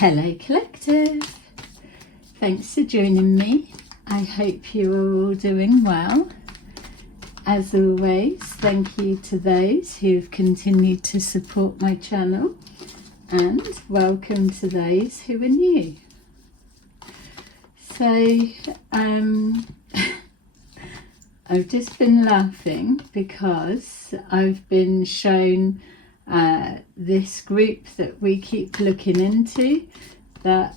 Hello Collective, thanks for joining me. I hope you're all doing well. As always, thank you to those who've continued to support my channel, and welcome to those who are new. So I've just been laughing because I've been shown this group that we keep looking into, that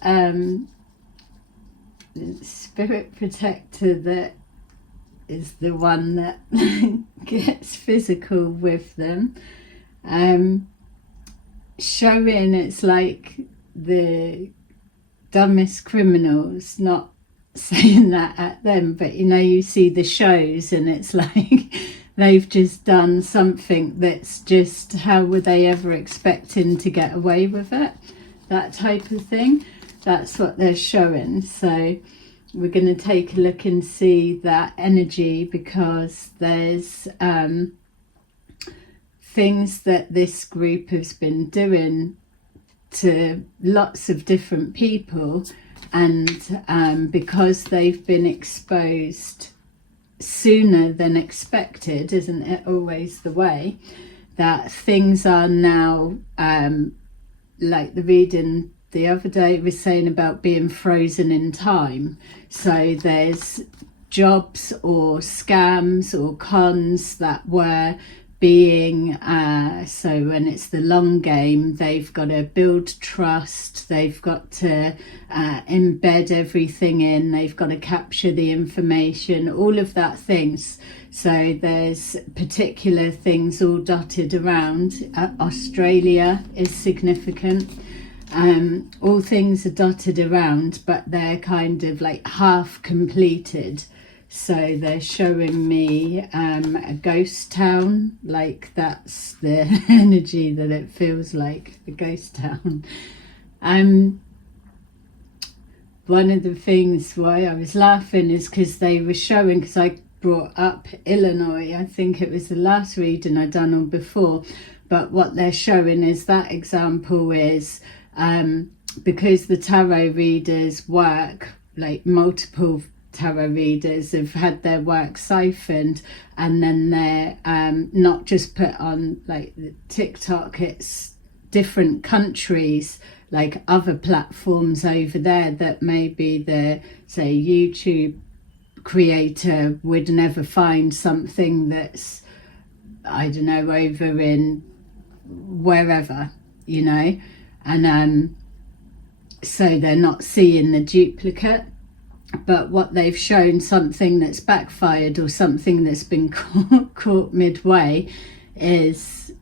spirit protector that is the one that gets physical with them, showing it's like the dumbest criminals, not saying that at them, but you know, you see the shows and it's like they've just done something that's just, how were they ever expecting to get away with it? That type of thing. That's what they're showing. So we're going to take a look and see that energy, because there's things that this group has been doing to lots of different people, and because they've been exposed sooner than expected, isn't it always the way, that things are now, like the reading the other day was saying about being frozen in time. So there's jobs or scams or cons that were being, so when it's the long game, they've got to build trust, they've got to embed everything in, they've got to capture the information, all of that things. So there's particular things all dotted around. Australia is significant. All things are dotted around, but they're kind of like half completed. So they're showing me a ghost town, like that's the energy that it feels like, a ghost town. One of the things why I was laughing is because they were showing, because I brought up Illinois, I think it was the last reading I done or before, but what they're showing is that example is because the tarot readers work, like multiple tarot readers have had their work siphoned, and then they're not just put on like TikTok, it's different countries, like other platforms over there that maybe the, say, YouTube creator would never find something that's, I don't know, over in wherever, you know, and so they're not seeing the duplicate. But what they've shown, something that's backfired or something that's been caught midway, is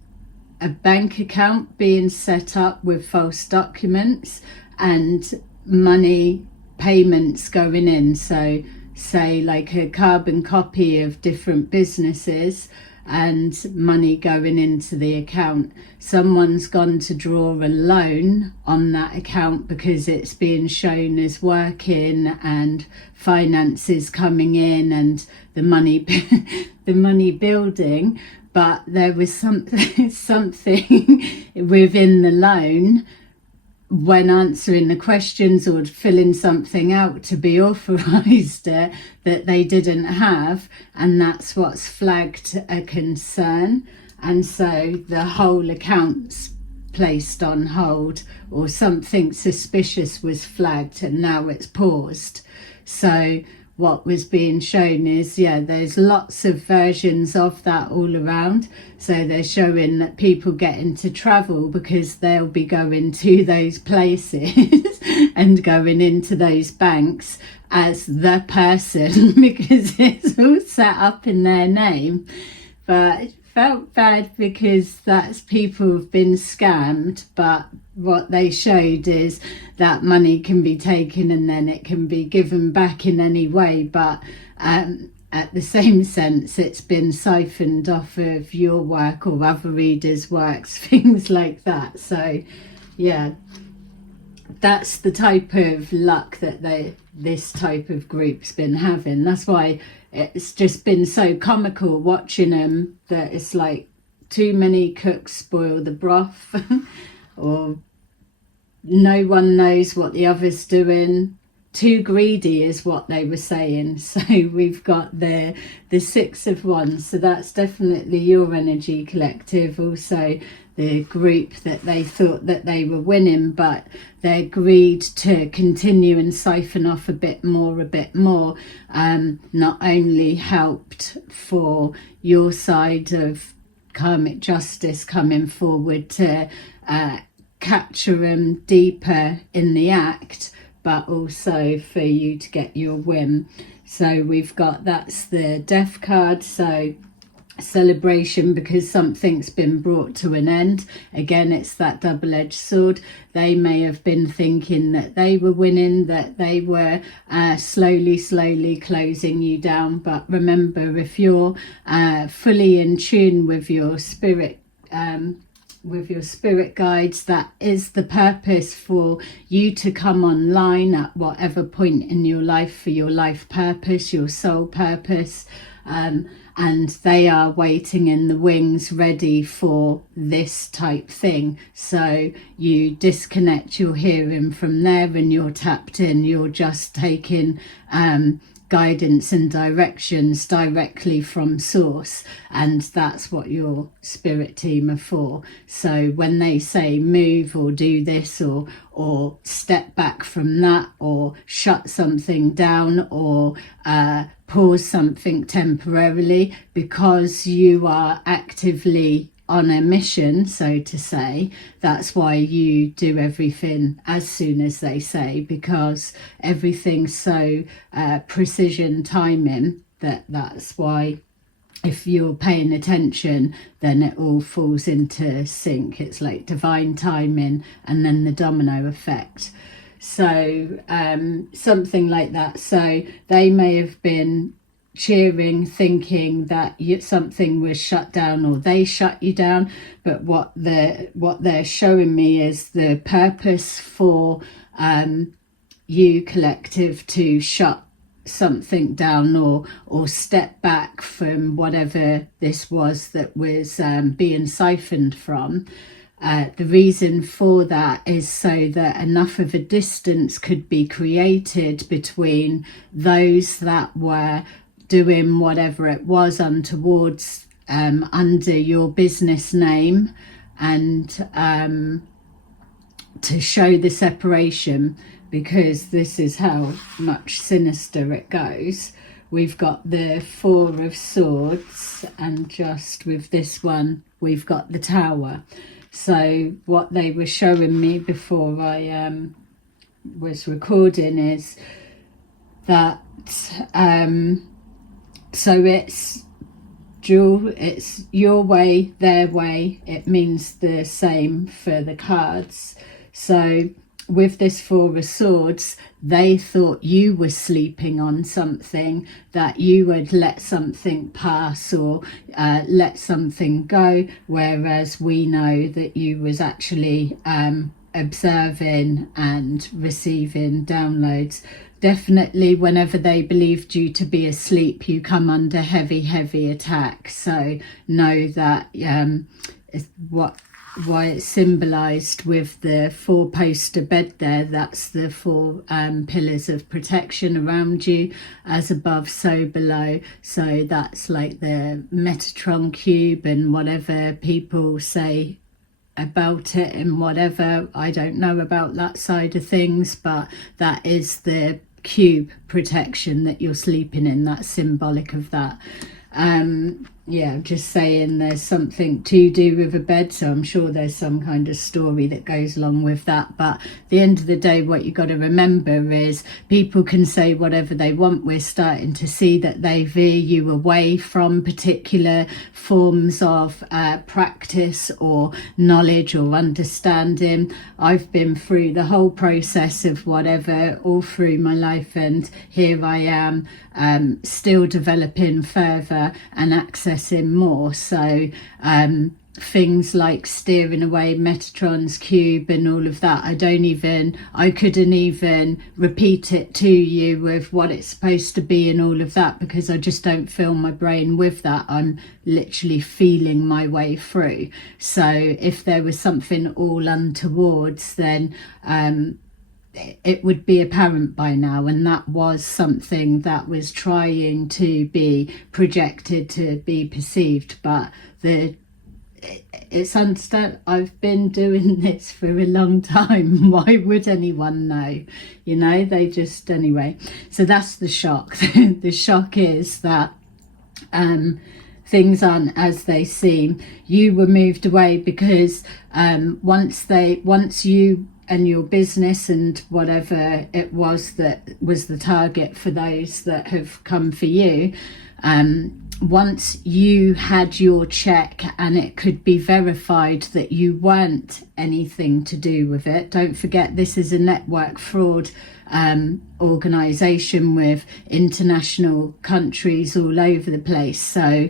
a bank account being set up with false documents and money payments going in. So say like a carbon copy of different businesses and money going into the account. Someone's gone to draw a loan on that account because it's being shown as working and finances coming in and the money the money building, but there was something within the loan when answering the questions or filling something out to be authorised that they didn't have, and that's what's flagged a concern, and so the whole account's placed on hold, or something suspicious was flagged and now it's paused. So what was being shown is, yeah, there's lots of versions of that all around. So they're showing that people get into trouble because they'll be going to those places and going into those banks as the person because it's all set up in their name. But it felt bad because that's people who've been scammed, but what they showed is that money can be taken and then it can be given back in any way, but at the same sense it's been siphoned off of your work or other readers' works, things like that. So yeah, that's the type of luck that this type of group's been having. That's why it's just been so comical watching them, that it's like too many cooks spoil the broth or no one knows what the other's doing. Too greedy is what they were saying. So we've got the Six of Wands. So that's definitely your energy, collective. Also the group that they thought that they were winning, but their greed to continue and siphon off a bit more, not only helped for your side of karmic justice coming forward to capture them deeper in the act, but also for you to get your whim. So we've got, that's the Death card. So celebration, because something's been brought to an end. Again, it's that double-edged sword. They may have been thinking that they were winning, that they were slowly closing you down. But remember, if you're fully in tune with your spirit, guides, that is the purpose for you to come online at whatever point in your life for your life purpose, your soul purpose, and they are waiting in the wings ready for this type thing. So you disconnect your hearing from there and you're tapped in. You're just taking guidance and directions directly from source, and that's what your spirit team are for. So when they say move or do this or step back from that or shut something down or pause something temporarily, because you are actively on a mission, so to say, that's why you do everything as soon as they say, because everything's so precision timing that's why if you're paying attention, then it all falls into sync. It's like divine timing and then the domino effect. So something like that. So they may have been cheering, thinking that something was shut down or they shut you down, but what they're showing me is the purpose for you, collective, to shut something down or step back from whatever this was that was being siphoned from. The reason for that is so that enough of a distance could be created between those that were doing whatever it was untowards under your business name, and to show the separation, because this is how much sinister it goes. We've got the Four of Swords, and just with this one we've got the Tower. So what they were showing me before I was recording is that so it's dual, it's your way, their way. It means the same for the cards. So with this Four of Swords, they thought you were sleeping on something, that you would let something pass or let something go, whereas we know that you was actually observing and receiving downloads. Definitely whenever they believed you to be asleep, you come under heavy attack. So know that why it's symbolized with the four-poster bed there. That's the four pillars of protection around you, as above so below. So that's like the Metatron cube and whatever people say about it and whatever. I don't know about that side of things, but that is the cube protection that you're sleeping in. That's symbolic of that. Yeah, just saying there's something to do with a bed, so I'm sure there's some kind of story that goes along with that. But at the end of the day, what you got to remember is people can say whatever they want. We're starting to see that they veer you away from particular forms of practice or knowledge or understanding. I've been through the whole process of whatever all through my life, and here I am still developing further and accessing more. So things like steering away Metatron's cube and all of that. I couldn't even repeat it to you with what it's supposed to be and all of that, because I just don't fill my brain with that. I'm literally feeling my way through. So if there was something all untowards, then it would be apparent by now, and that was something that was trying to be projected, to be perceived. But it's understand. I've been doing this for a long time. Why would anyone know? You know, they just, anyway. So that's the shock. The shock is that things aren't as they seem. You were moved away because once you and your business and whatever it was that was the target for those that have come for you, once you had your check and it could be verified that you weren't anything to do with it. Don't forget, this is a network fraud organisation with international countries all over the place. So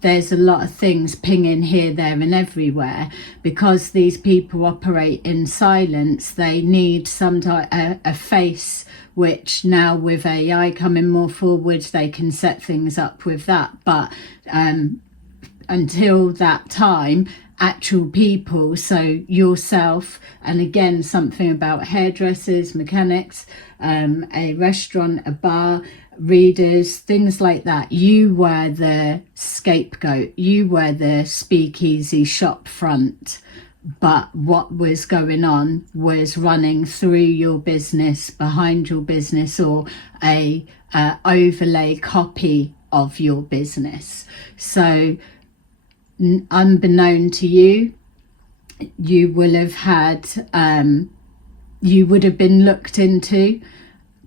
there's a lot of things pinging here, there and everywhere. Because these people operate in silence, they need a face, which now with AI coming more forward, they can set things up with that. But until that time, actual people, so yourself, and again, something about hairdressers, mechanics, a restaurant, a bar, readers, things like that, you were the scapegoat, you were the speakeasy shop front. But what was going on was running through your business, behind your business, or a overlay copy of your business. So unbeknown to you, you will have had you would have been looked into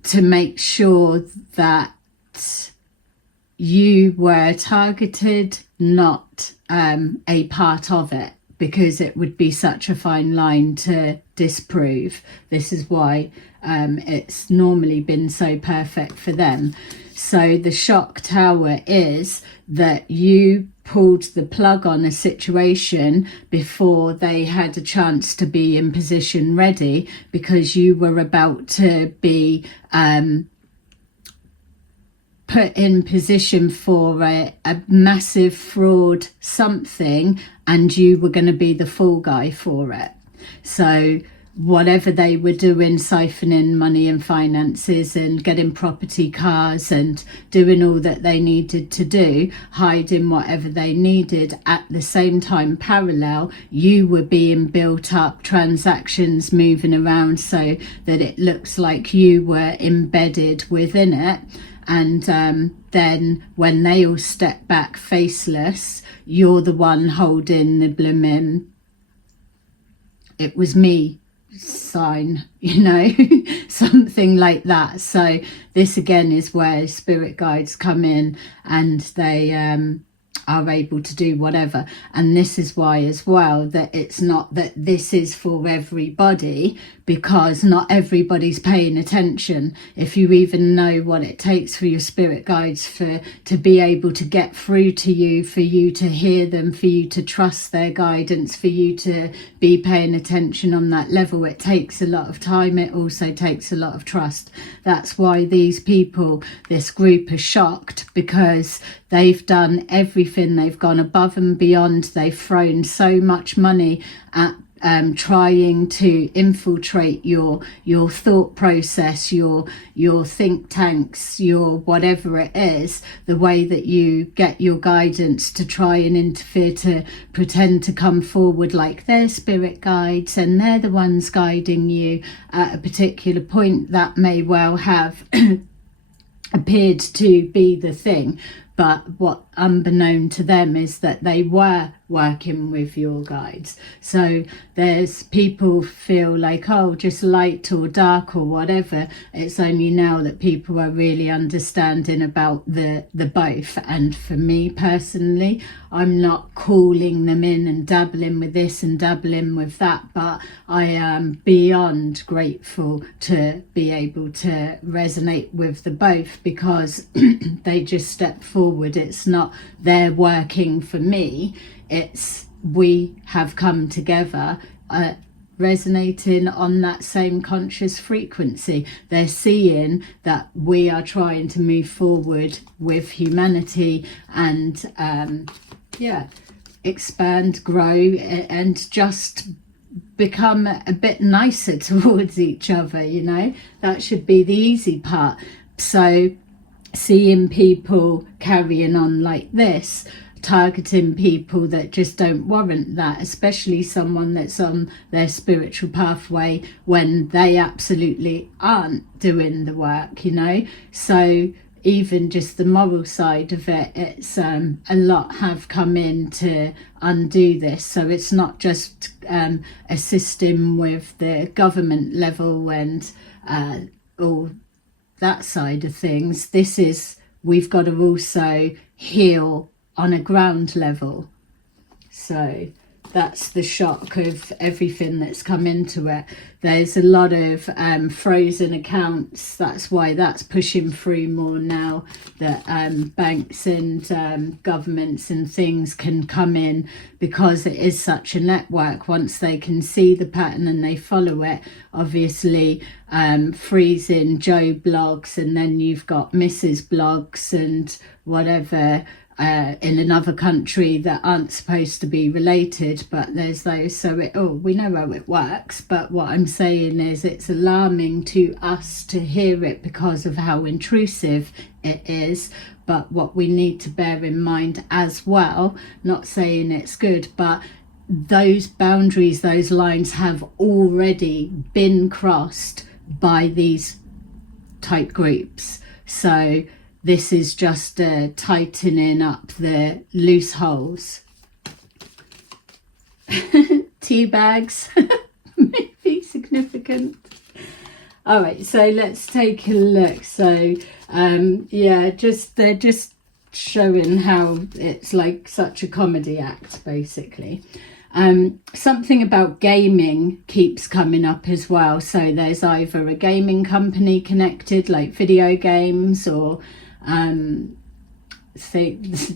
to make sure that you were targeted, not a part of it, because it would be such a fine line to disprove. This is why it's normally been so perfect for them. So the shock tower is that you pulled the plug on a situation before they had a chance to be in position ready, because you were about to be put in position for a massive fraud something, and you were going to be the fall guy for it. So whatever they were doing, siphoning money and finances and getting property, cars, and doing all that they needed to do, hiding whatever they needed, at the same time, parallel, you were being built up, transactions moving around so that it looks like you were embedded within it. And then when they all step back faceless, you're the one holding the blooming "it was me" sign, you know, something like that. So this again is where spirit guides come in, and they are able to do whatever. And this is why as well that it's not that this is for everybody, because not everybody's paying attention. If you even know what it takes for your spirit guides to be able to get through to you, for you to hear them, for you to trust their guidance, for you to be paying attention on that level, it takes a lot of time. It also takes a lot of trust. That's why these people, this group, are shocked, because they've done everything. They've gone above and beyond. They've thrown so much money at trying to infiltrate your thought process, your think tanks, your whatever it is, the way that you get your guidance, to try and interfere, to pretend to come forward like they're spirit guides and they're the ones guiding you at a particular point that may well have appeared to be the thing. But what unbeknown to them is that they were working with your guides. So there's people feel like, oh, just light or dark or whatever. It's only now that people are really understanding about the both. And for me personally, I'm not calling them in and dabbling with this and dabbling with that, but I am beyond grateful to be able to resonate with the both, because they just step forward. It's not they're working for me, it's we have come together, resonating on that same conscious frequency. They're seeing that we are trying to move forward with humanity and expand, grow, and just become a bit nicer towards each other. You know, that should be the easy part. So seeing people carrying on like this, targeting people that just don't warrant that, especially someone that's on their spiritual pathway when they absolutely aren't doing the work, you know. So even just the moral side of it, it's a lot have come in to undo this. So it's not just assisting with the government level and all that side of things. This is, we've got to also heal on a ground level. So that's the shock of everything that's come into it. There's a lot of frozen accounts. That's why that's pushing through more now, that banks and governments and things can come in, because it is such a network. Once they can see the pattern and they follow it, obviously freezing Joe blogs, and then you've got Mrs. blogs and whatever in another country that aren't supposed to be related, but there's those. So we know how it works, but what I'm saying is it's alarming to us to hear it because of how intrusive it is. But what we need to bear in mind as well, not saying it's good, but those boundaries, those lines have already been crossed by these type groups. So this is just tightening up the loose holes. Tea bags, maybe significant. All right, so let's take a look. So they're just showing how it's like such a comedy act, basically. Something about gaming keeps coming up as well. So there's either a gaming company connected, like video games, or things.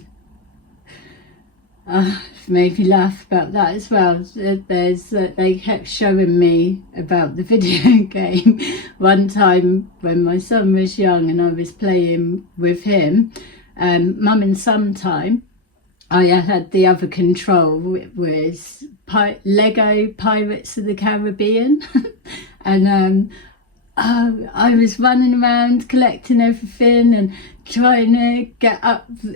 Made me laugh about that as well. They kept showing me about the video game one time when my son was young and I was playing with him, mum and son time. I had the other control. It was Lego Pirates of the Caribbean and I was running around collecting everything and trying to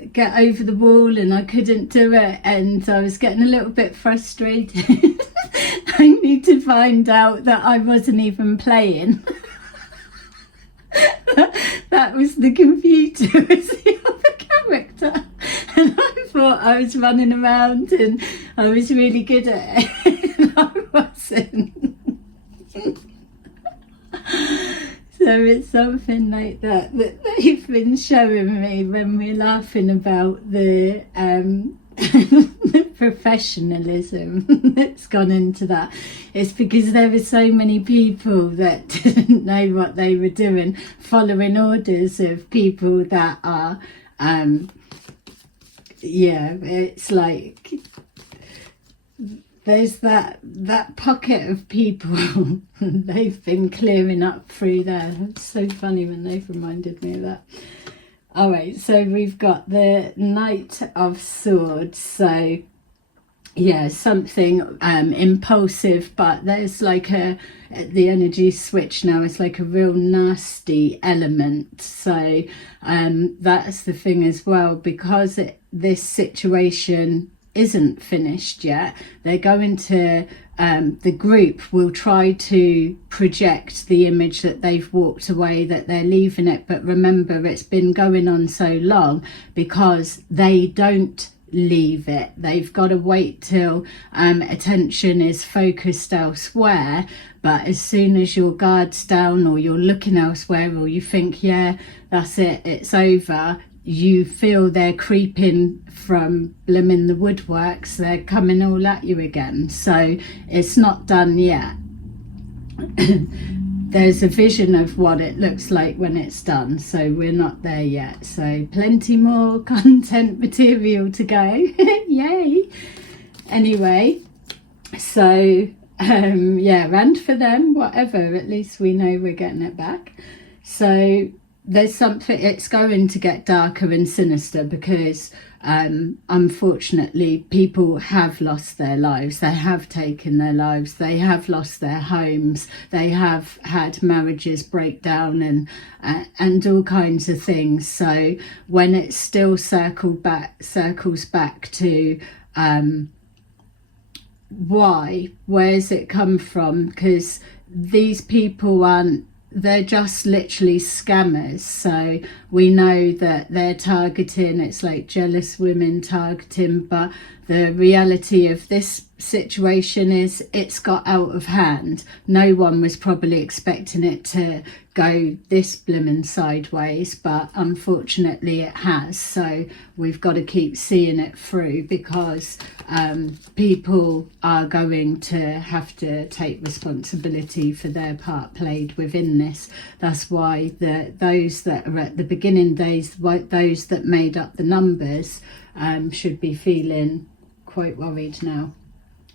get over the wall, and I couldn't do it, and I was getting a little bit frustrated. I need to find out that I wasn't even playing. That was the computer as the other character, and I thought I was running around and I was really good at it, and I wasn't. So it's something like that they've been showing me when we're laughing about the professionalism that's gone into that. It's because there were so many people that didn't know what they were doing, following orders of people that are it's like there's that pocket of people they've been clearing up through there. It's so funny when they've reminded me of that. All right, so we've got the Knight of Swords. So yeah, something impulsive, but there's like the energy switch now. It's like a real nasty element. So that's the thing as well, because this situation isn't finished yet. They're going to the group will try to project the image that they've walked away, that they're leaving it, but remember, it's been going on so long because they don't leave it. They've got to wait till attention is focused elsewhere. But as soon as your guard's down, or you're looking elsewhere, or you think, yeah, that's it, it's over, you feel they're creeping from blimmin' the woodworks. They're coming all at you again. So it's not done yet. There's a vision of what it looks like when it's done. So we're not there yet. So plenty more content material to go. Yay. Anyway, so yeah, and for them, whatever, at least we know we're getting it back. So there's something, it's going to get darker and sinister because unfortunately people have lost their lives, they have taken their lives, they have lost their homes, they have had marriages break down and all kinds of things. So when it still circles back to where's it come from? Because these people they're just literally scammers. So we know that they're targeting, it's like jealous women targeting, but the reality of this situation is it's got out of hand. No one was probably expecting it to go this blimmin' sideways, but unfortunately it has. So we've got to keep seeing it through, because people are going to have to take responsibility for their part played within this. That's why those that are at the beginning days, those that made up the numbers, should be feeling quite worried now.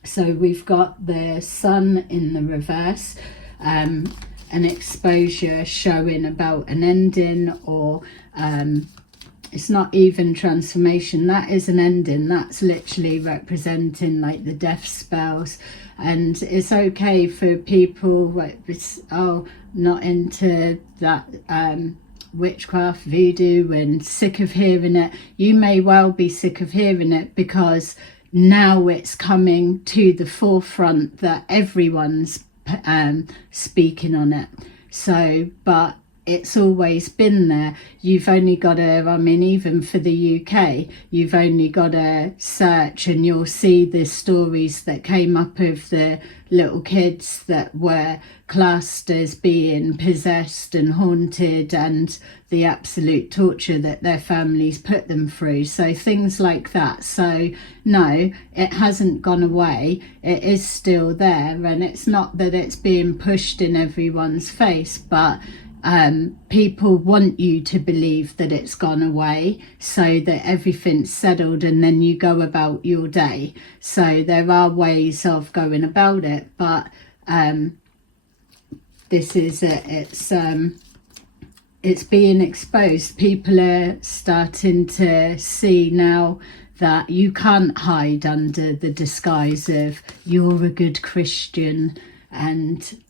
So we've got the sun in the reverse, an exposure showing about an ending, or it's not even transformation, that is an ending, that's literally representing like the death spells. And it's okay for people like not into that witchcraft, voodoo, and sick of hearing it. You may well be sick of hearing it, because now it's coming to the forefront that everyone's speaking on it. So, but it's always been there. You've only got to, I mean, even for the UK, you've only got to search and you'll see the stories that came up of the little kids that were classed as being possessed and haunted, and the absolute torture that their families put them through. So things like that. So no, it hasn't gone away. It is still there, and it's not that it's being pushed in everyone's face, but people want you to believe that it's gone away so that everything's settled and then you go about your day. So there are ways of going about it, but this is it's being exposed. People are starting to see now that you can't hide under the disguise of you're a good Christian and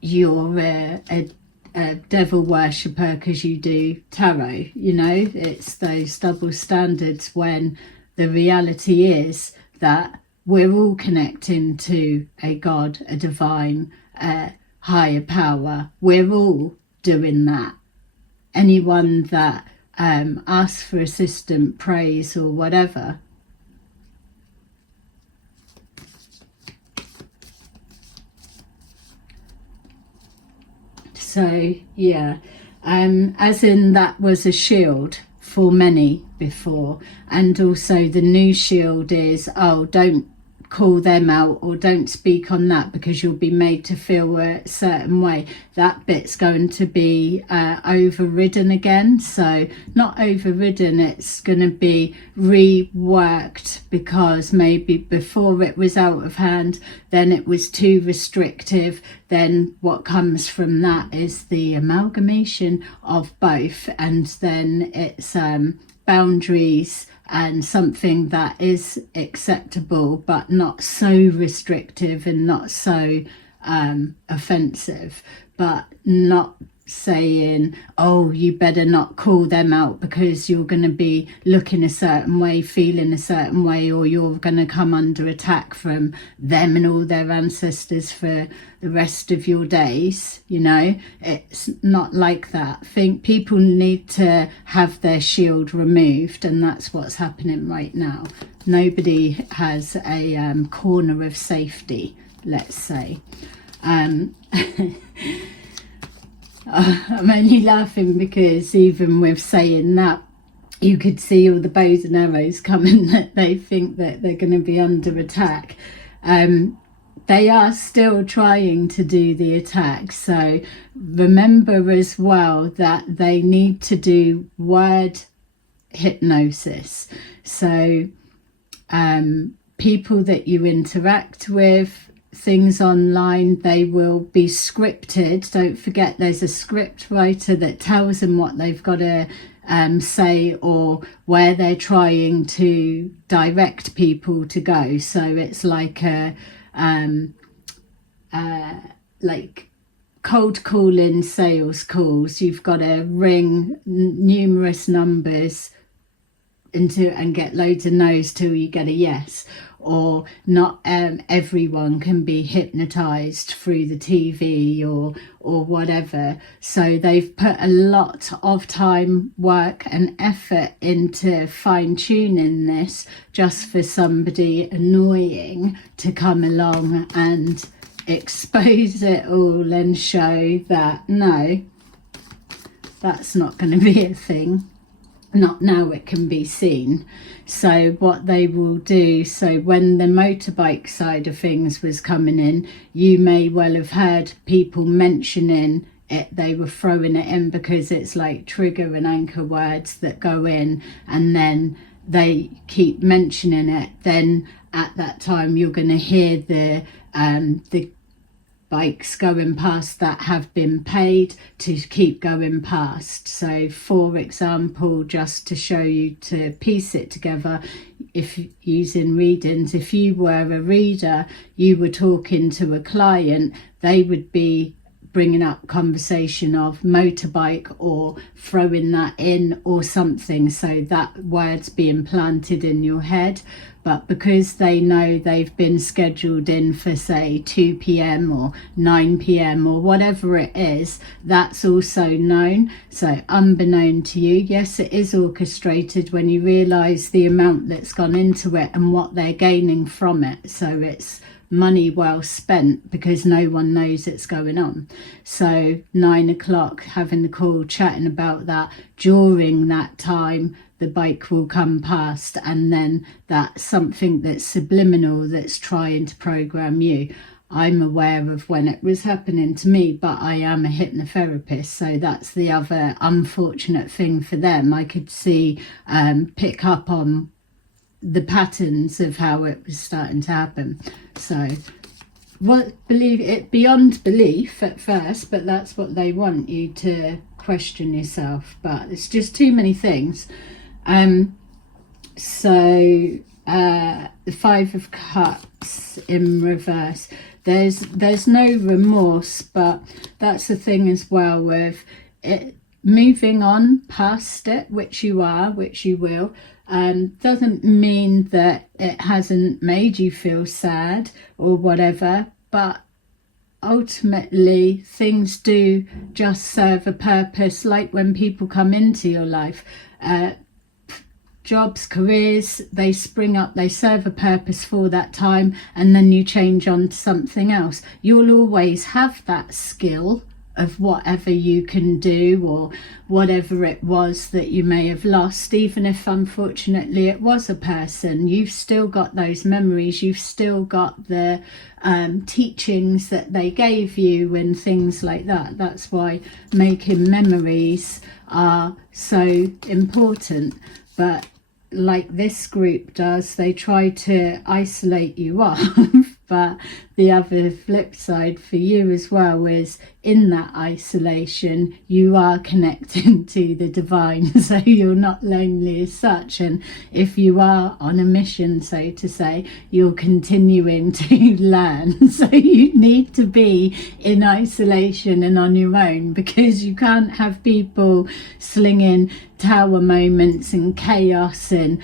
you're a devil worshipper because you do tarot. You know, it's those double standards, when the reality is that we're all connecting to a God, a divine, higher power. We're all doing that. Anyone that asks for assistance, prays or whatever, so yeah, as in that was a shield for many before, and also the new shield is, oh, don't call them out or don't speak on that because you'll be made to feel a certain way. That bit's going to be overridden again. So not overridden, it's going to be reworked, because maybe before it was out of hand, then it was too restrictive. Then what comes from that is the amalgamation of both, and then it's boundaries and something that is acceptable but not so restrictive and not so offensive, but not saying, oh, you better not call them out because you're going to be looking a certain way, feeling a certain way, or you're going to come under attack from them and all their ancestors for the rest of your days. You know, it's not like that. I think people need to have their shield removed, and that's what's happening right now. Nobody has a corner of safety, let's say. I'm only laughing because even with saying that, you could see all the bows and arrows coming, that they think that they're going to be under attack. They are still trying to do the attack. So remember as well that they need to do word hypnosis. So people that you interact with, things online, they will be scripted. Don't forget there's a script writer that tells them what they've got to say, or where they're trying to direct people to go. So it's like a like cold calling sales calls. You've got to ring numerous numbers and get loads of no's till you get a yes. Or not everyone can be hypnotized through the TV or whatever. So they've put a lot of time, work and effort into fine-tuning this just for somebody annoying to come along and expose it all and show that no, that's not going to be a thing. Not now it can be seen. So what they will do, so when the motorbike side of things was coming in, you may well have heard people mentioning it. They were throwing it in because it's like trigger and anchor words that go in, and then they keep mentioning it. Then at that time you're going to hear the bikes going past that have been paid to keep going past. So for example, just to show you, to piece it together, if using readings, if you were a reader, you were talking to a client, they would be bringing up conversation of motorbike or throwing that in or something, so that word's being planted in your head. But because they know they've been scheduled in for say 2 p.m. or 9 p.m. or whatever it is, that's also known. So unbeknown to you, yes, it is orchestrated when you realise the amount that's gone into it and what they're gaining from it. So it's money well spent because no one knows it's going on. So 9 o'clock, having the call, chatting about that. During that time the bike will come past, and then that's something that's subliminal that's trying to program you. I'm aware of when it was happening to me, but I am a hypnotherapist, so that's the other unfortunate thing for them. I could see pick up on the patterns of how it was starting to happen. So believe it beyond belief at first, but that's what they want you to question yourself. But it's just too many things. So the Five of Cups in reverse, there's no remorse, but that's the thing as well with it. Moving on past it, which you are, which you will, doesn't mean that it hasn't made you feel sad or whatever, but ultimately things do just serve a purpose. Like when people come into your life, jobs, careers, they spring up, they serve a purpose for that time, and then you change on to something else. You'll always have that skill of whatever you can do, or whatever it was that you may have lost. Even if unfortunately it was a person, you've still got those memories, you've still got the teachings that they gave you and things like that. That's why making memories are so important. But like this group does, they try to isolate you off. But the other flip side for you as well is, in that isolation you are connecting to the divine, so you're not lonely as such. And if you are on a mission, so to say, you're continuing to learn. So you need to be in isolation and on your own, because you can't have people slinging tower moments and chaos and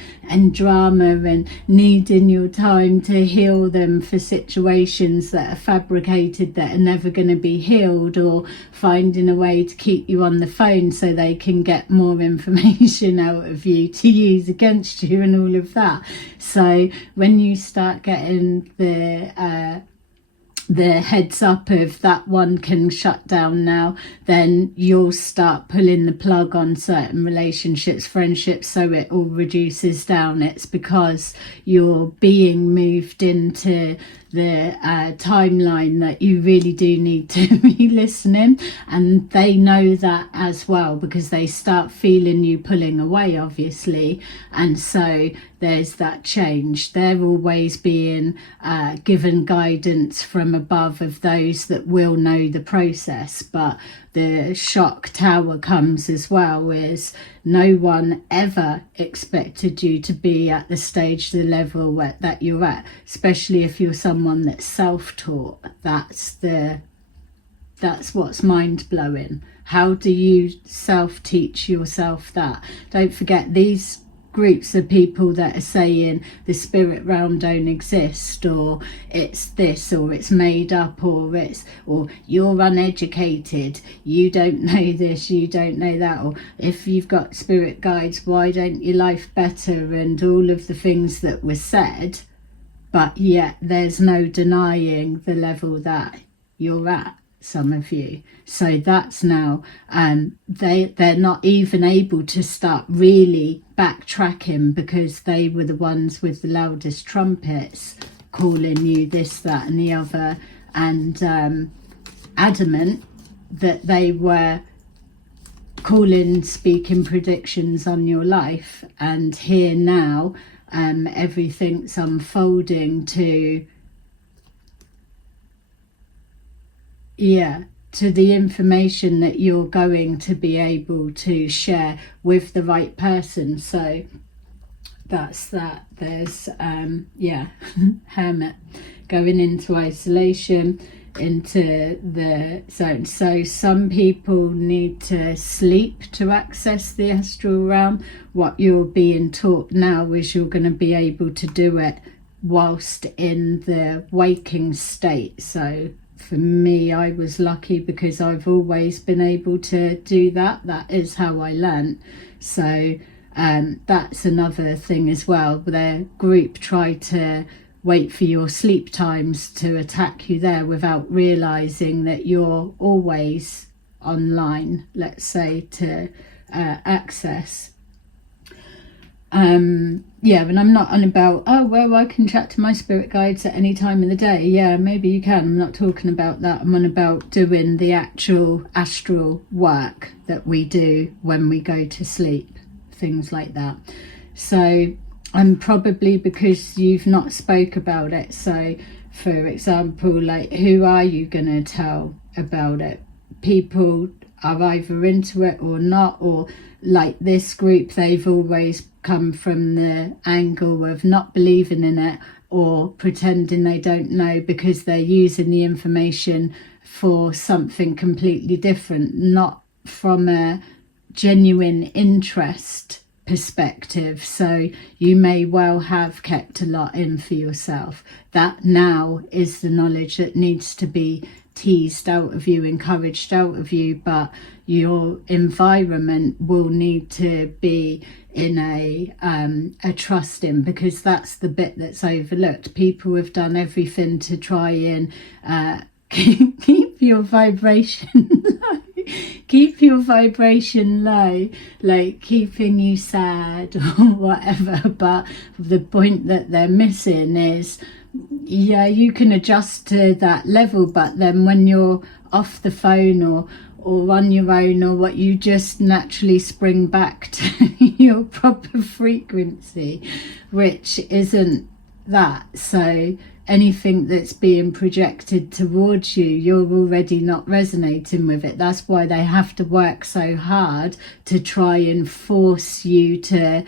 drama and needing your time to heal them for situations that are fabricated, that are never going to be healed, or finding a way to keep you on the phone so they can get more information out of you to use against you and all of that. So when you start getting the heads up of that one can shut down now, then you'll start pulling the plug on certain relationships, friendships, so it all reduces down. It's because you're being moved into the timeline that you really do need to be listening, and they know that as well, because they start feeling you pulling away, obviously, and so there's that change. They're always being given guidance from above of those that will know the process, but the shock tower comes as well, is no one ever expected you to be at the stage, the level that you're at, especially if you're someone that's self-taught. That's what's mind-blowing. How do you self-teach yourself that? Don't forget, these groups of people that are saying the spirit realm don't exist, or it's this, or it's made up, or you're uneducated, you don't know this, you don't know that, or if you've got spirit guides, why don't you life better, and all of the things that were said, but yet there's no denying the level that you're at, some of you. So that's now they're not even able to start really backtracking, because they were the ones with the loudest trumpets calling you this, that and the other, and adamant that they were speaking predictions on your life. And here now everything's unfolding to the information that you're going to be able to share with the right person. So that's that. There's hermit, going into isolation, into the zone. So some people need to sleep to access the astral realm. What you're being taught now is you're going to be able to do it whilst in the waking state. So for me, I was lucky because I've always been able to do that. That is how I learnt. So that's another thing as well. Their group tried to wait for your sleep times to attack you there, without realising that you're always online, let's say, to access. And I'm not on about, I can chat to my spirit guides at any time of the day. Yeah, maybe you can. I'm not talking about that. I'm on about doing the actual astral work that we do when we go to sleep, things like that. So I'm probably, because you've not spoke about it, so for example, like, who are you going to tell about it? People are either into it or not, or like this group, they've always come from the angle of not believing in it, or pretending they don't know, because they're using the information for something completely different, not from a genuine interest perspective. So you may well have kept a lot in for yourself. That now is the knowledge that needs to be teased out of you, encouraged out of you, but your environment will need to be in a trusting, because that's the bit that's overlooked. People have done everything to try and keep your vibration low, like keeping you sad or whatever. But the point that they're missing is, you can adjust to that level, but then when you're off the phone or on your own, or what, you just naturally spring back to your proper frequency, which isn't that. So anything that's being projected towards you, you're already not resonating with it. That's why they have to work so hard to try and force you to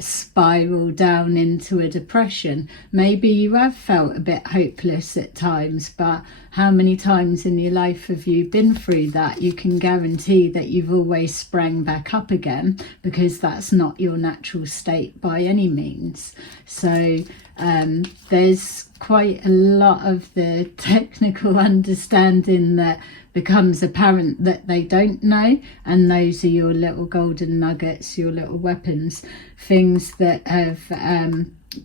spiral down into a depression. Maybe you have felt a bit hopeless at times, but how many times in your life have you been through that? You can guarantee that you've always sprang back up again, because that's not your natural state by any means. So there's quite a lot of the technical understanding that becomes apparent that they don't know, and those are your little golden nuggets, your little weapons, things that have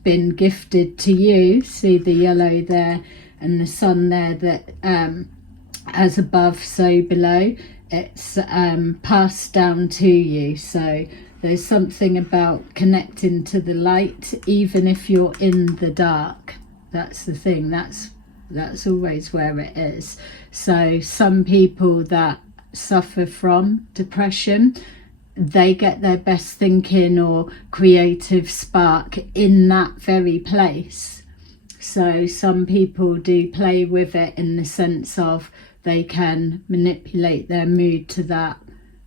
been gifted to you. See the yellow there and the sun there, that as above so below, it's passed down to you. So there's something about connecting to the light, even if you're in the dark. That's the thing. That's always where it is. So some people that suffer from depression, they get their best thinking or creative spark in that very place. So some people do play with it in the sense of they can manipulate their mood to that.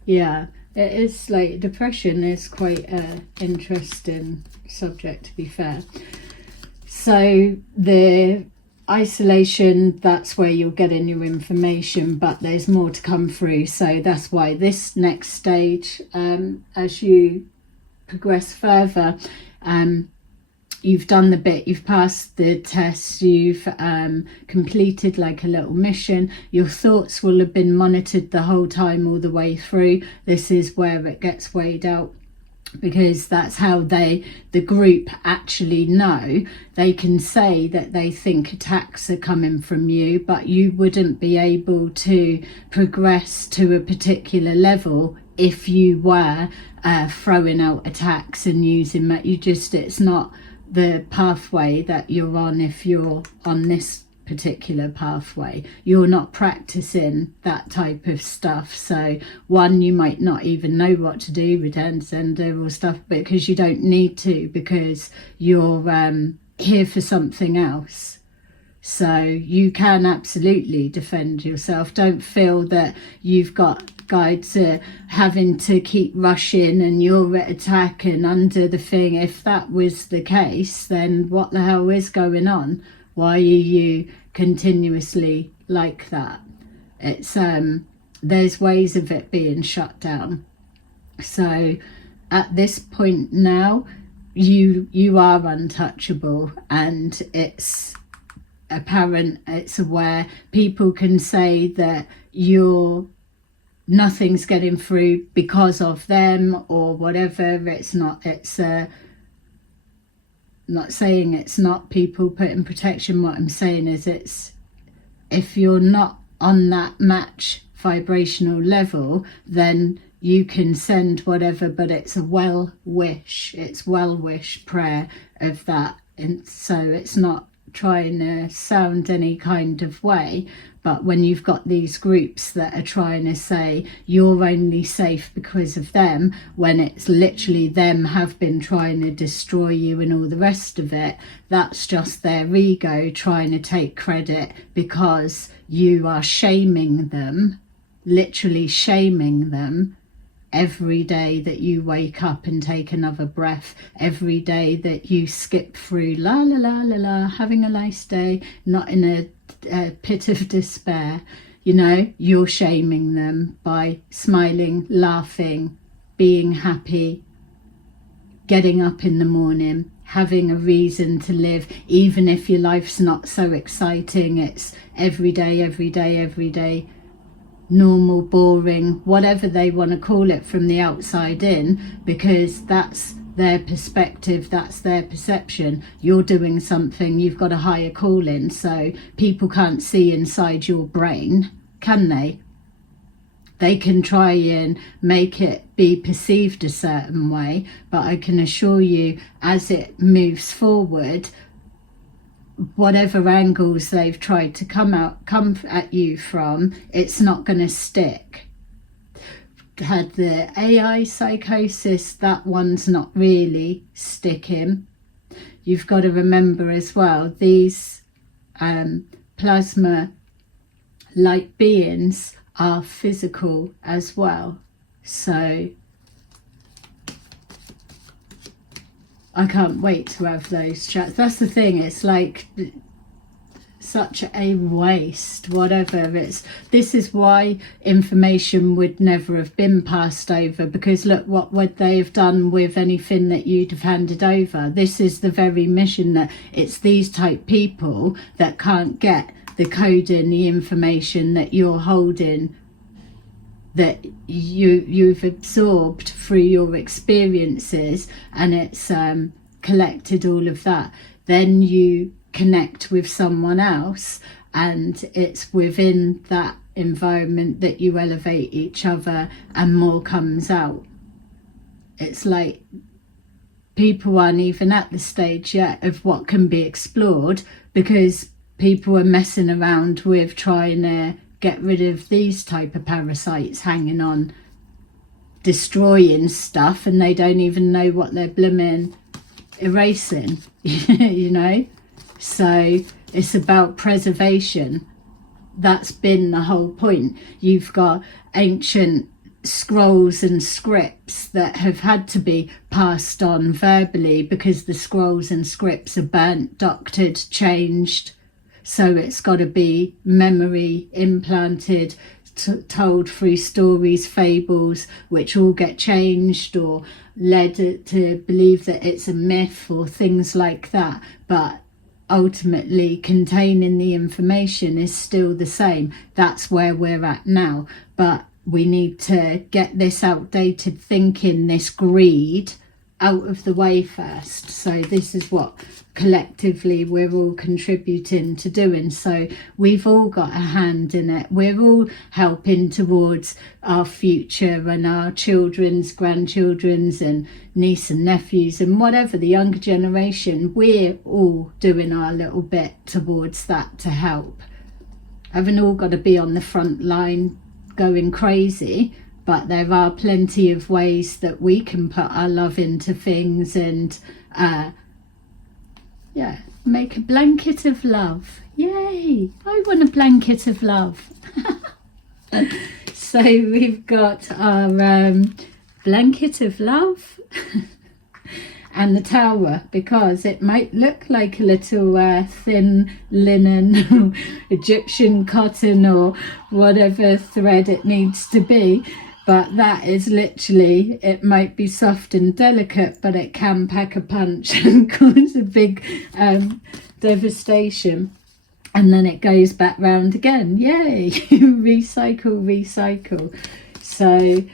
Yeah, it is like depression is quite an interesting subject, to be fair. So the isolation, that's where you're getting your information, but there's more to come through. So that's why this next stage, as you progress further, you've done the bit, you've passed the test, you've completed like a little mission. Your thoughts will have been monitored the whole time, all the way through. This is where it gets weighed out, because that's how the group actually know. They can say that they think attacks are coming from you, but you wouldn't be able to progress to a particular level if you were throwing out attacks and using that. It's not the pathway that you're on. If you're on this particular pathway, you're not practicing that type of stuff. So one, you might not even know what to do, return sender or stuff, because you don't need to, because you're here for something else. So you can absolutely defend yourself. Don't feel that you've got guides having to keep rushing and you're at attack and under the thing. If that was the case, then what the hell is going on? Why are you continuously like that? It's there's ways of it being shut down. So at this point now, you are untouchable, and it's apparent, it's aware. People can say that nothing's getting through because of them or whatever. It's not saying it's not people putting protection. What I'm saying is, it's if you're not on that match vibrational level, then you can send whatever, but it's a well wish prayer of that. And so it's not trying to sound any kind of way. But when you've got these groups that are trying to say you're only safe because of them, when it's literally them have been trying to destroy you and all the rest of it, that's just their ego trying to take credit because you are shaming them, literally shaming them. Every day that you wake up and take another breath, every day that you skip through la la la la la, having a nice day, not in a pit of despair, you're shaming them by smiling, laughing, being happy, getting up in the morning, having a reason to live, even if your life's not so exciting. It's every day, normal, boring, whatever they want to call it from the outside in, because that's their perspective, that's their perception. You're doing something, you've got a higher calling, so people can't see inside your brain, can they? They can try and make it be perceived a certain way, but I can assure you, as it moves forward, whatever angles they've tried to come at you from, it's not going to stick. Had the AI psychosis, that one's not really sticking. You've got to remember as well, these plasma light beings are physical as well. So I can't wait to have those chats. That's the thing, it's like such a waste, whatever. This is why information would never have been passed over, because look what would they have done with anything that you'd have handed over. This is the very mission, that it's these type people that can't get the coding, the information that you're holding, that you've absorbed through your experiences, and it's collected all of that. Then you connect with someone else, and it's within that environment that you elevate each other and more comes out. It's like people aren't even at the stage yet of what can be explored, because people are messing around with trying to get rid of these type of parasites hanging on, destroying stuff, and they don't even know what they're blooming erasing. You know, so it's about preservation. That's been the whole point. You've got ancient scrolls and scripts that have had to be passed on verbally, because the scrolls and scripts are burnt, doctored, changed. So it's got to be memory implanted, told through stories, fables, which all get changed or led to believe that it's a myth or things like that. But ultimately containing the information is still the same. That's where we're at now. But we need to get this outdated thinking, this greed, out of the way first. So this is what collectively we're all contributing to doing. So we've all got a hand in it. We're all helping towards our future and our children's, grandchildren's and niece and nephews and whatever, the younger generation. We're all doing our little bit towards that to help. Haven't all got to be on the front line going crazy, but there are plenty of ways that we can put our love into things and make a blanket of love. Yay, I want a blanket of love. So we've got our blanket of love and the tower, because it might look like a little thin linen Egyptian cotton or whatever thread it needs to be, but that is literally, it might be soft and delicate, but it can pack a punch and cause a big devastation. And then it goes back round again. Yay! Recycle. So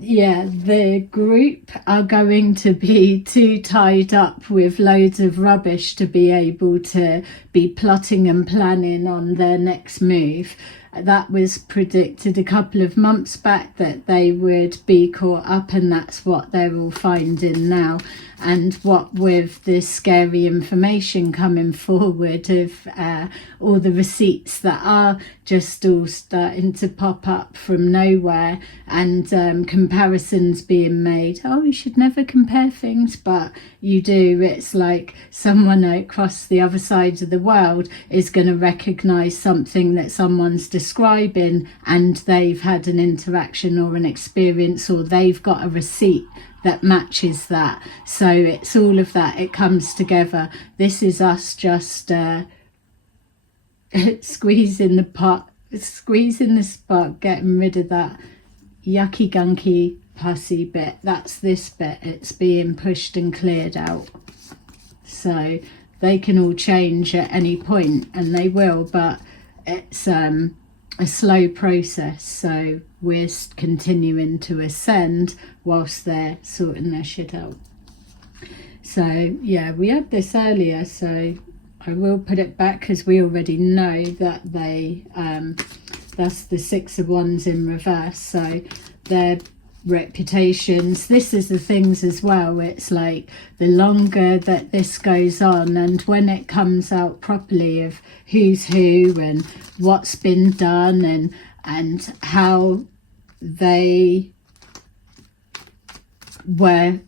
the group are going to be too tied up with loads of rubbish to be able to be plotting and planning on their next move. That was predicted a couple of months back, that they would be caught up, and that's what they're all finding now. And what with this scary information coming forward of all the receipts that are just all starting to pop up from nowhere, and comparisons being made. Oh, you should never compare things, but you do. It's like someone across the other side of the world is going to recognise something that someone's describing, and they've had an interaction or an experience, or they've got a receipt that matches that. So it's all of that, it comes together. This is us just squeezing the spot, getting rid of that yucky gunky pussy bit. That's this bit, it's being pushed and cleared out. So they can all change at any point, and they will, but it's a slow process. So we're continuing to ascend whilst they're sorting their shit out. So yeah, we had this earlier, so I will put it back, because we already know that they that's the Six of Wands in reverse. So their reputations, this is the things as well. It's like the longer that this goes on, and when it comes out properly of who's who and what's been done and how they were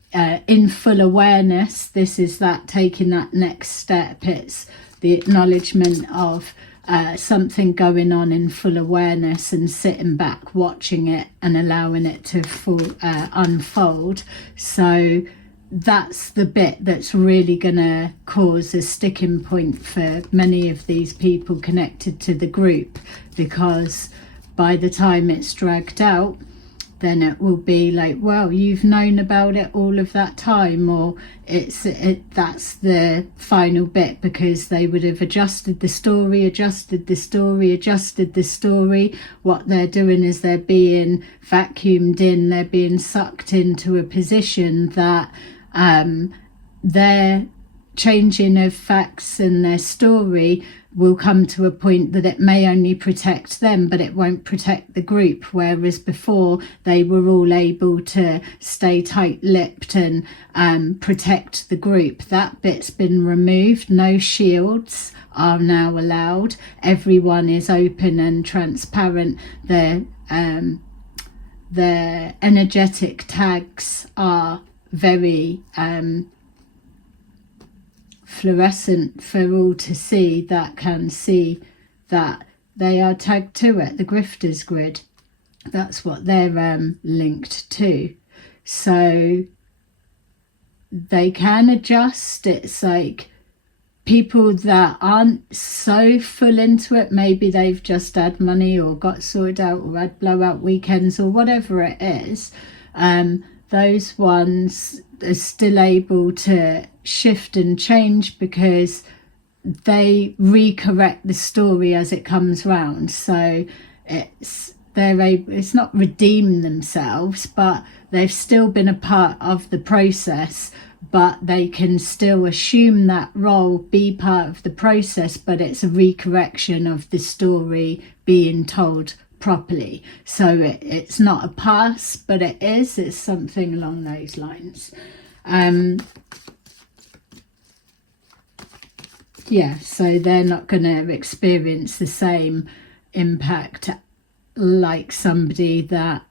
in full awareness, this is that taking that next step. It's the acknowledgement of something going on in full awareness, and sitting back watching it and allowing it to unfold. So that's the bit that's really going to cause a sticking point for many of these people connected to the group, because by the time it's dragged out, then it will be like, well, you've known about it all of that time, or that's the final bit, because they would have adjusted the story. What they're doing is they're being vacuumed in, they're being sucked into a position that their changing of facts and their story will come to a point that it may only protect them, but it won't protect the group, whereas before they were all able to stay tight-lipped and protect the group. That bit's been removed. No shields are now allowed. Everyone is open and transparent. Their energetic tags are very fluorescent for all to see, that can see that they are tagged to it. The grifter's grid, that's what they're linked to. So they can adjust. It's like people that aren't so full into it, maybe they've just had money or got sorted out or had blowout weekends or whatever it is, those ones are still able to shift and change because they recorrect the story as it comes round. So it's not redeem themselves, but they've still been a part of the process, but they can still assume that role, be part of the process, but it's a recorrection of the story being told properly. So it's not a pass, but it's something along those lines. Yeah, so they're not going to experience the same impact like somebody that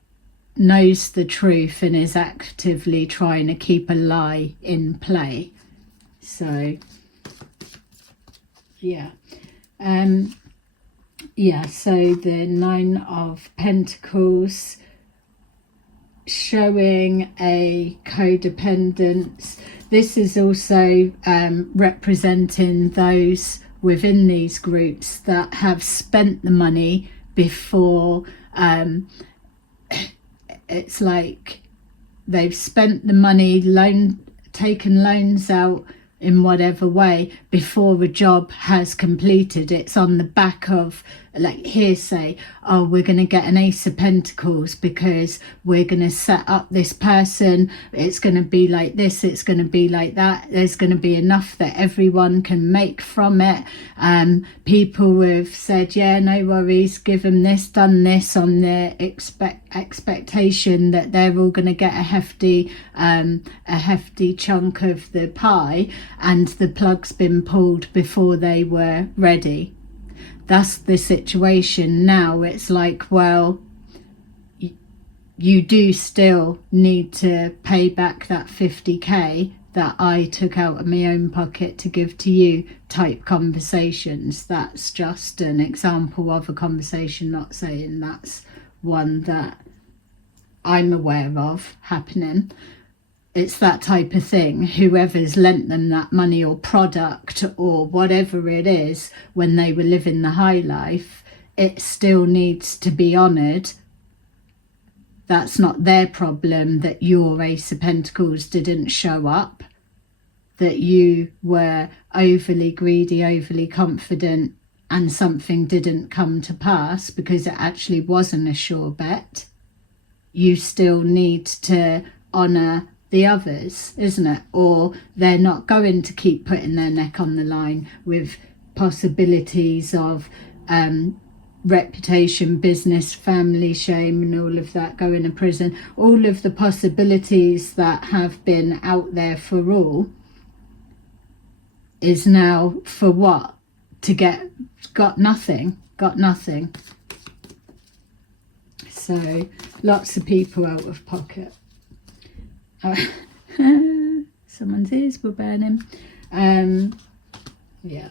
knows the truth and is actively trying to keep a lie in play. So yeah, so the 9 of Pentacles showing a codependence. This is also representing those within these groups that have spent the money before. It's like they've spent the money, taken loans out in whatever way before a job has completed. It's on the back of like hearsay. Oh, we're going to get an Ace of Pentacles because we're going to set up this person. It's going to be like this. It's going to be like that. There's going to be enough that everyone can make from it. People have said, yeah, no worries, give them this, done this on their expectation that they're all going to get a hefty chunk of the pie, and the plug's been pulled before they were ready. That's the situation now. It's like, well, you do still need to pay back that 50k that I took out of my own pocket to give to you type conversations. That's just an example of a conversation, not saying that's one that I'm aware of happening. It's that type of thing. Whoever's lent them that money or product or whatever it is when they were living the high life, it still needs to be honoured. That's not their problem that your Ace of Pentacles didn't show up, that you were overly greedy, overly confident, and something didn't come to pass because it actually wasn't a sure bet. You still need to honour the others, isn't it? Or they're not going to keep putting their neck on the line with possibilities of reputation, business, family shame, and all of that, going to prison. All of the possibilities that have been out there for all is now for what? Got nothing. So lots of people out of pocket. Someone's ears were burning. Yeah.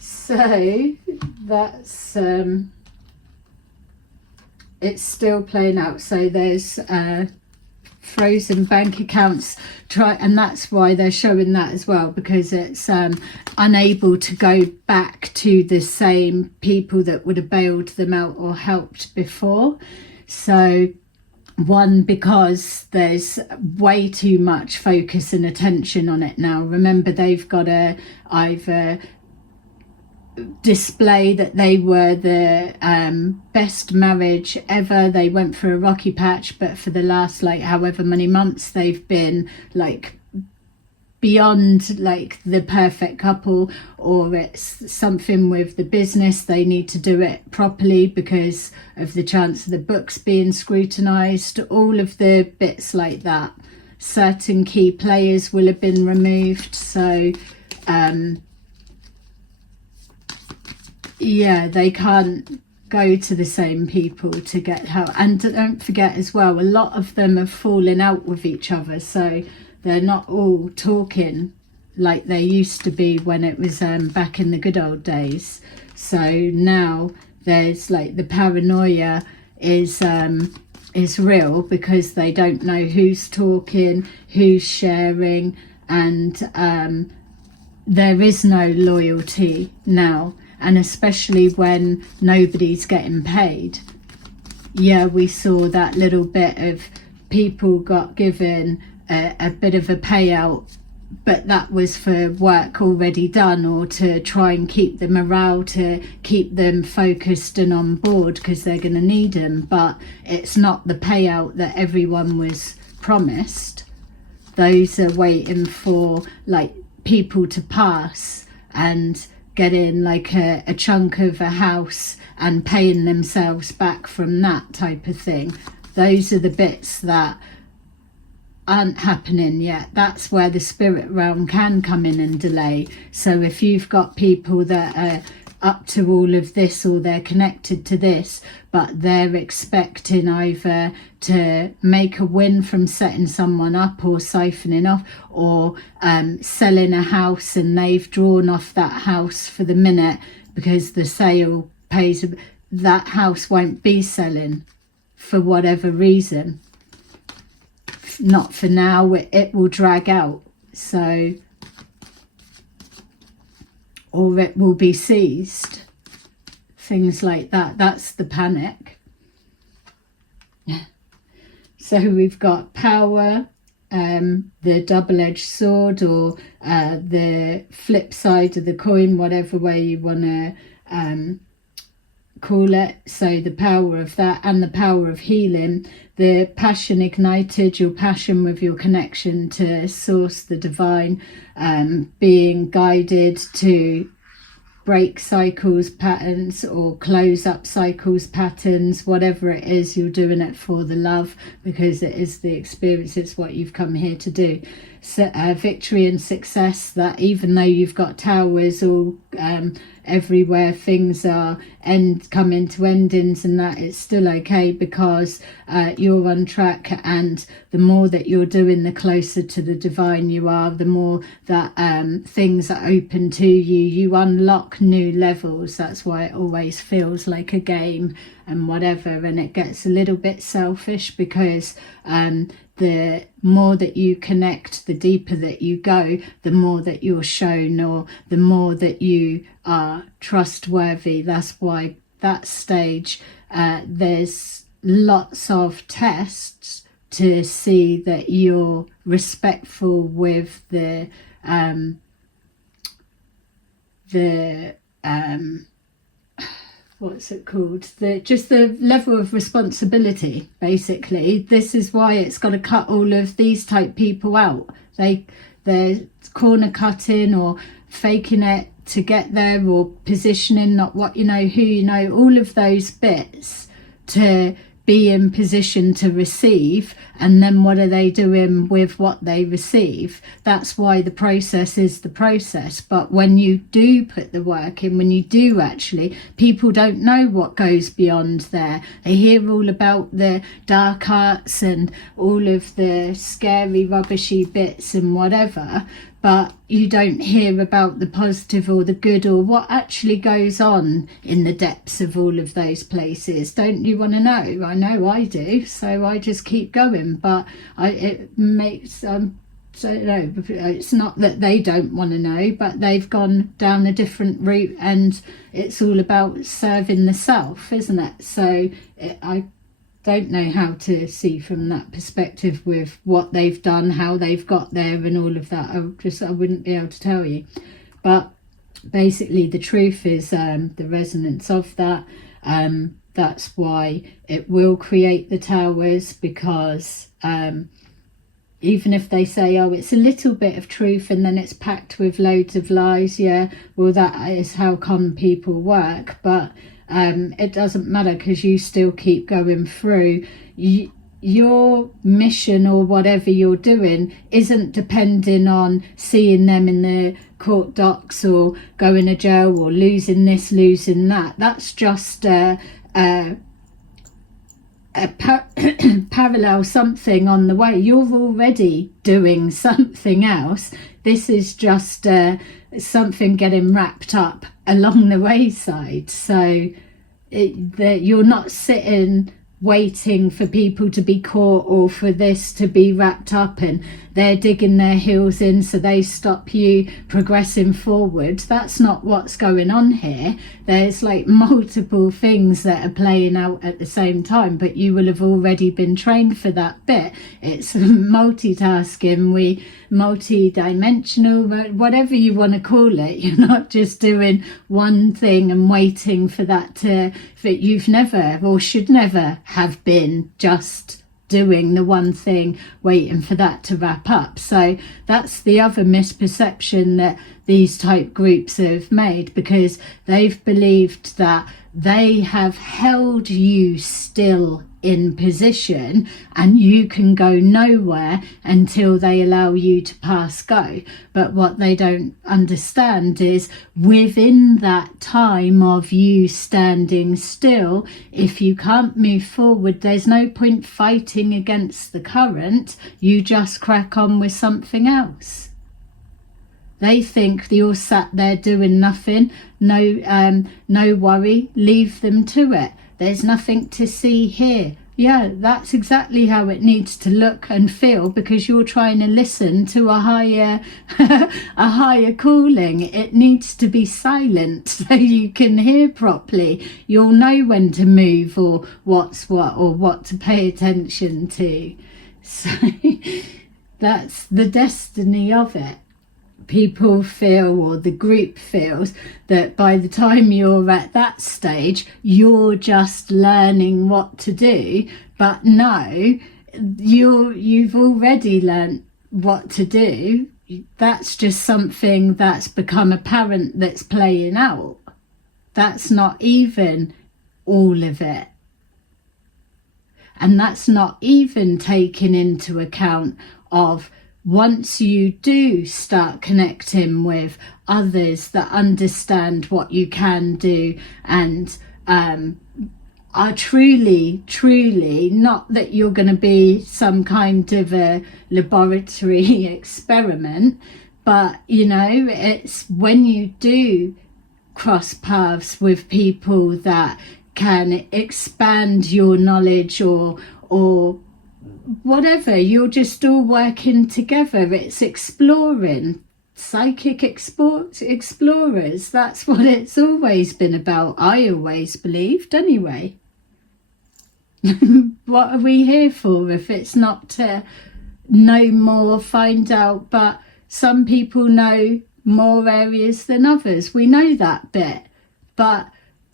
So that's it's still playing out. So there's frozen bank accounts, and that's why they're showing that as well, because it's unable to go back to the same people that would have bailed them out or helped before. So one, because there's way too much focus and attention on it now. Remember, they've got to either display that they were the best marriage ever. They went through a rocky patch, but for the last like however many months they've been like beyond like the perfect couple, or it's something with the business, they need to do it properly because of the chance of the books being scrutinized, all of the bits like that. Certain key players will have been removed, so yeah, they can't go to the same people to get help. And don't forget as well, a lot of them have fallen out with each other, so they're not all talking like they used to be when it was back in the good old days. So now there's like the paranoia is real because they don't know who's talking, who's sharing, and there is no loyalty now, and especially when nobody's getting paid. Yeah, we saw that little bit of people got given a bit of a payout, but that was for work already done, or to try and keep the morale, to keep them focused and on board because they're going to need them. But it's not the payout that everyone was promised. Those are waiting for like people to pass and get in like a chunk of a house and paying themselves back from that type of thing. Those are the bits that aren't happening yet. That's where the spirit realm can come in and delay. So if you've got people that are up to all of this, or they're connected to this, but they're expecting either to make a win from setting someone up or siphoning off, or selling a house and they've drawn off that house for the minute because the sale pays, that house won't be selling for whatever reason. Not for now, it will drag out, so, or it will be seized, things like that. That's the panic. So we've got power, the double-edged sword, or the flip side of the coin, whatever way you want to call it. So the power of that, and the power of healing, the passion ignited, your passion with your connection to source, the divine, being guided to break cycles, patterns, or close up cycles, patterns, whatever it is, you're doing it for the love, because it is the experience, it's what you've come here to do. So, victory and success, that even though you've got towers all everywhere, things are coming to endings, and that it's still okay because you're on track, and the more that you're doing, the closer to the divine you are, the more that things are open to you. You unlock new levels. That's why it always feels like a game and whatever, and it gets a little bit selfish because the more that you connect, the deeper that you go, the more that you're shown, or the more that you are trustworthy. That's why that stage, there's lots of tests to see that you're respectful with the what's it called, just the level of responsibility. Basically, this is why it's got to cut all of these type people out. They're corner cutting or faking it to get there, or positioning, not what you know, who you know, all of those bits to be in position to receive. And then what are they doing with what they receive? That's why the process is the process. But when you do put the work in, when you do actually, people don't know what goes beyond there. They hear all about the dark arts and all of the scary rubbishy bits and whatever, but you don't hear about the positive or the good, or what actually goes on in the depths of all of those places. Don't you want to know? I know I do, so I just keep going. But it makes so no, it's not that they don't want to know, but they've gone down a different route, and it's all about serving the self, isn't it? So I don't know how to see from that perspective with what they've done, how they've got there, and all of that. I wouldn't be able to tell you. But basically, the truth is the resonance of that. That's why it will create the towers, because even if they say, oh, it's a little bit of truth and then it's packed with loads of lies, yeah, well, that is how con people work. But it doesn't matter, because you still keep going through. Your mission or whatever you're doing isn't depending on seeing them in the court docks or going to jail or losing this, losing that. That's just parallel something on the way. You're already doing something else. This is just something getting wrapped up along the wayside. So you're not sitting waiting for people to be caught or for this to be wrapped up and they're digging their heels in so they stop you progressing forward. That's not what's going on here. There's like multiple things that are playing out at the same time, but you will have already been trained for that bit. It's multitasking, multi-dimensional, whatever you want to call it. You're not just doing one thing and waiting for that you've never or should never have been just doing the one thing, waiting for that to wrap up. So that's the other misperception that these type groups have made, because they've believed that they have held you still in position and you can go nowhere until they allow you to pass go. But what they don't understand is, within that time of you standing still, if you can't move forward, there's no point fighting against the current. You just crack on with something else. They think you're sat there doing nothing. No worry, leave them to it. There's nothing to see here. Yeah, that's exactly how it needs to look and feel, because you're trying to listen to a higher a higher calling. It needs to be silent so you can hear properly. You'll know when to move or what's what or what to pay attention to. So that's the destiny of it. People feel, or the group feels, that by the time you're at that stage, you're just learning what to do. But no, you've already learned what to do. That's just something that's become apparent that's playing out. That's not even all of it. And that's not even taking into account of, once you do start connecting with others that understand what you can do and are truly, not that you're going to be some kind of a laboratory experiment, but you know, it's when you do cross paths with people that can expand your knowledge or whatever, you're just all working together. It's exploring, psychic explorers. That's what it's always been about. I always believed anyway. What are we here for if it's not to know more, find out? But some people know more areas than others. We know that bit. But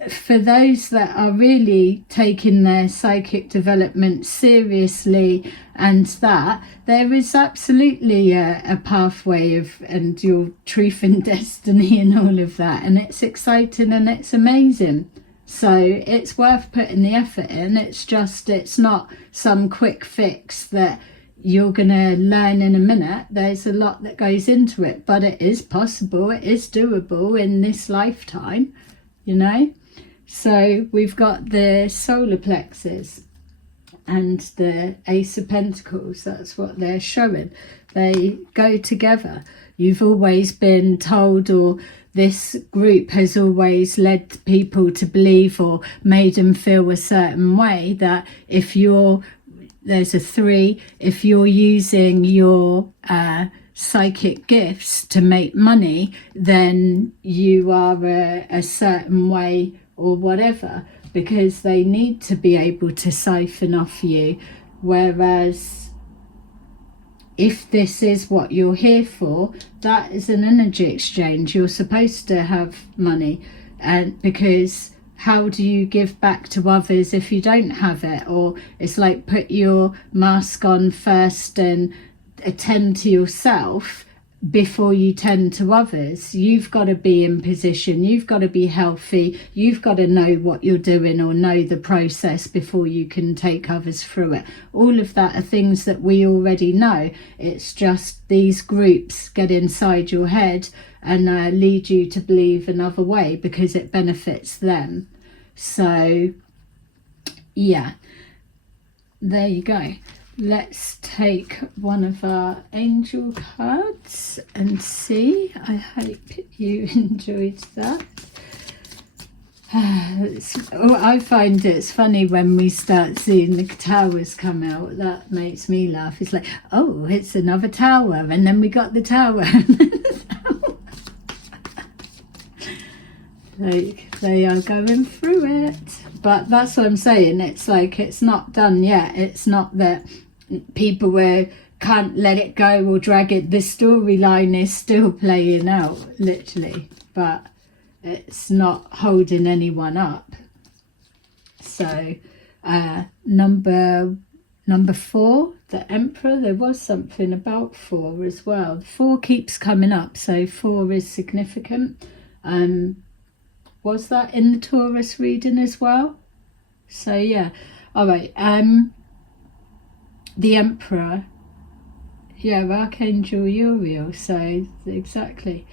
for those that are really taking their psychic development seriously, and that there is absolutely a pathway of, and your truth and destiny and all of that, and it's exciting and it's amazing. So it's worth putting the effort in. It's not some quick fix that you're gonna learn in a minute. There's a lot that goes into it, but it is possible, it is doable in this lifetime, you know. So we've got the solar plexus and the Ace of Pentacles. That's what they're showing. They go together. You've always been told, or this group has always led people to believe or made them feel a certain way, that if there's a 3, if you're using your psychic gifts to make money, then you are a certain way or whatever, because they need to be able to siphon off you. Whereas if this is what you're here for, that is an energy exchange. You're supposed to have money, and because how do you give back to others if you don't have it? Or it's like, put your mask on first and attend to yourself before you tend to others. You've got to be in position, you've got to be healthy, you've got to know what you're doing or know the process before you can take others through it. All of that are things that we already know. It's just these groups get inside your head and lead you to believe another way because it benefits them. So yeah, there you go. Let's take one of our angel cards and see. I hope you enjoyed that. I find it's funny when we start seeing the towers come out. That makes me laugh. It's like, oh, it's another tower, and then we got the tower. Like, they are going through it. But that's what I'm saying. It's like, it's not done yet. It's not that people can't let it go or drag it. The storyline is still playing out, literally. But it's not holding anyone up. So, number 4, the Emperor. There was something about 4 as well. 4 keeps coming up, so 4 is significant. Was that in the Taurus reading as well? So yeah, all right. The Emperor, yeah, Archangel Uriel. So exactly,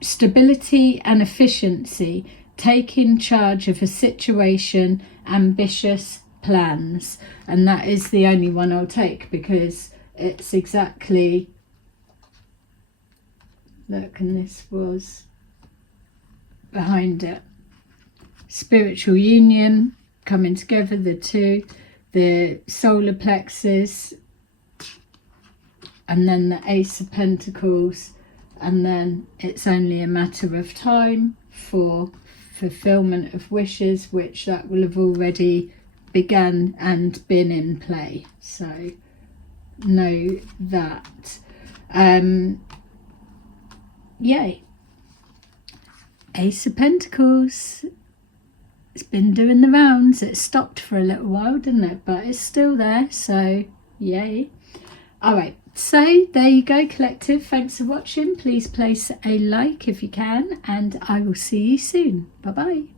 stability and efficiency, taking charge of a situation, ambitious plans, and that is the only one I'll take because it's exactly. Look, and this was behind it. Spiritual union, coming together, the two, the solar plexus, and then the Ace of Pentacles, and then it's only a matter of time for fulfillment of wishes, which that will have already begun and been in play. So know that. Yay. Ace of Pentacles. It's been doing the rounds. It stopped for a little while, didn't it? But it's still there, so yay. All right, so there you go, collective. Thanks for watching. Please place a like if you can, and I will see you soon. Bye bye.